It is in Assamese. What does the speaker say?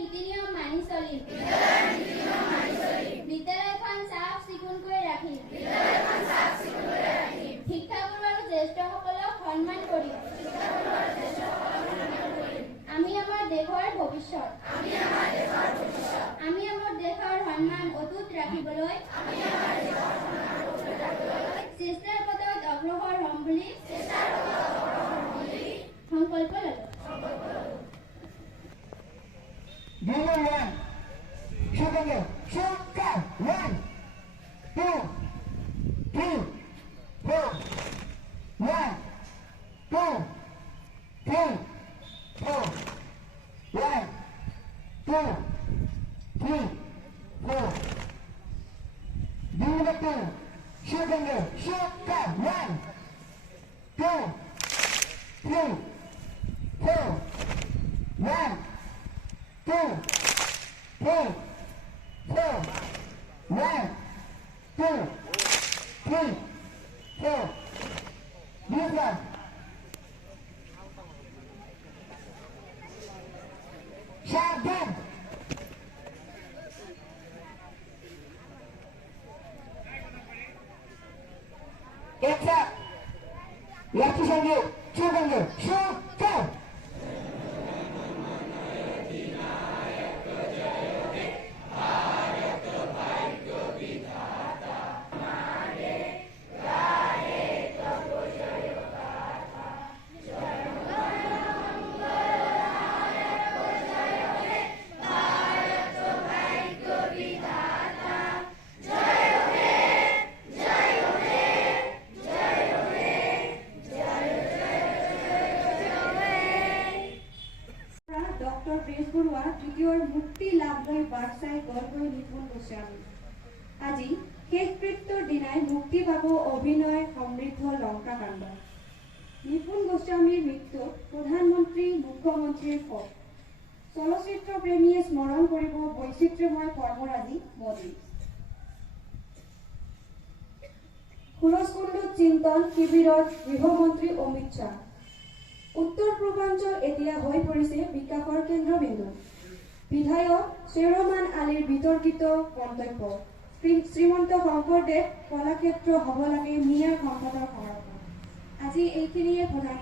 নীতি নিয়ম মানি চলিম। বিদ্যালয়খন চাফ চিকুণকৈ ৰাখিম। শিক্ষাগুৰু আৰু জ্যেষ্ঠসকলক সন্মান কৰিম। আমি আমাৰ দেশৰ ভৱিষ্যত। আমি আমাৰ দেশৰ সন্মান অটুট ৰাখিবলৈ চেষ্টাৰ পথত অগ্ৰসৰ হ'ম বুলি সংকল্প ল'লো। Left side, two finger, shoot, go! তৃতীয়ৰ মুক্তি লাভ হৈ বাট চাই গলগৈ নিপুণ গোস্বামী। আজি শেষকৃত্যৰ দিনাই মুক্তি পাব অভিনয় সমৃদ্ধ লংকাকাণ্ড। নিপুণ গোস্বামীৰ মৃত্যুত প্ৰধানমন্ত্ৰী মুখ্যমন্ত্ৰীৰ শোক। চলচ্চিত্ৰ প্ৰেমীয়ে স্মৰণ কৰিব বৈচিত্ৰ্যময় কৰ্মৰাজি মোদী। হুলস্থুলত চিন্তন শিবিৰত গৃহমন্ত্ৰী অমিত শ্বাহ। উত্তৰ পূৰ্বাঞ্চল এতিয়া হৈ পৰিছে বিকাশৰ কেন্দ্ৰবিন্দু। বিধায়ক শ্বেৰমান আলীৰ বিতৰ্কিত মন্তব্য। শ্ৰীমন্ত শংকৰদেৱ কলাক্ষেত্ৰ হ'ব লাগে মিঞাৰ সম্পদৰ সংৰক্ষণ। আজি এইখিনিয়ে প্ৰধান